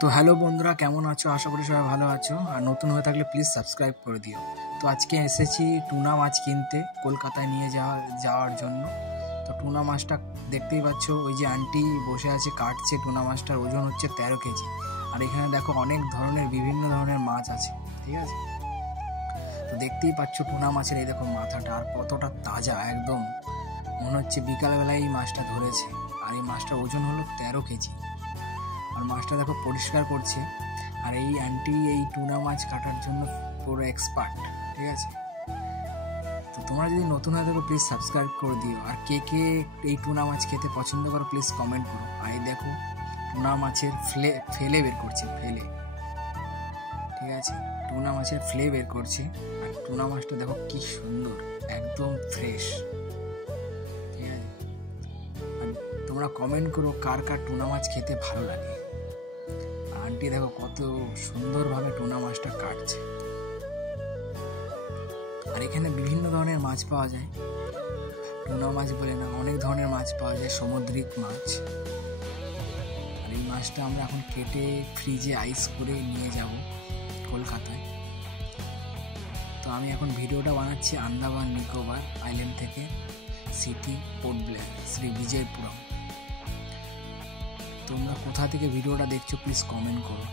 তো হ্যালো বন্ধুরা, কেমন আছো? আশা করি সবাই ভালো আছো। আর নতুন হয়ে থাকলে প্লিজ সাবস্ক্রাইব করে দিও। তো আজকে এসেছি টুনা মাছ কিনতে কলকাতায় নিয়ে যাওয়ার জন্য। তো টুনা মাছটা দেখতেই পাচ্ছ, ওই যে আন্টি বসে আছে কাটছে। টুনা মাছটার ওজন হচ্ছে 13 কেজি। আর এখানে দেখো অনেক ধরনের বিভিন্ন ধরনের মাছ আছে, ঠিক আছে? তো দেখতেই পাচ্ছ টুনা মাছের এই দেখো মাথাটা, আর কতটা তাজা, একদম মনে হচ্ছে বিকালবেলায় এই মাছটা ধরেছে। আর এই মাছটার ওজন হলো 13 কেজি। আর মাছটা দেখো পরিষ্কার করছে। আর এই আন্টি এই টুনা মাছ কাটার জন্য পুরো এক্সপার্ট, ঠিক আছে? তো তোমরা যদি নতুন হয়ে থাকো প্লিজ সাবস্ক্রাইব করে দিও। আর কে কে এই টুনা মাছ খেতে পছন্দ করো প্লিজ কমেন্ট করো। আর এই দেখো টুনা মাছের ফেলে বের করছে, ফেলে, ঠিক আছে? টুনা মাছের ফ্লে বের করছে। আর টুনা মাছটা দেখো কি সুন্দর, একদম ফ্রেশ, ঠিক আছে? আর তোমরা কমেন্ট করো কার কার টুনা মাছ খেতে ভালো লাগে। আন্টি দেখো কত সুন্দরভাবে টুনা মাছটা কাটছে। আর এখানে বিভিন্ন ধরনের মাছ পাওয়া যায়, টুনা মাছ বলে না, অনেক ধরনের মাছ পাওয়া যায়, সামুদ্রিক মাছ। আর এই মাছটা আমরা এখন কেটে ফ্রিজে আইস করে নিয়ে যাব কলকাতায়। তো আমি এখন ভিডিওটা বানাচ্ছি আন্দামান নিকোবর আইল্যান্ড থেকে, সিটি পোর্ট ব্লেয়ার, শ্রী বিজয়পুরম। তোমরা কোথা থেকে ভিডিওটা দেখছো প্লিজ কমেন্ট করো।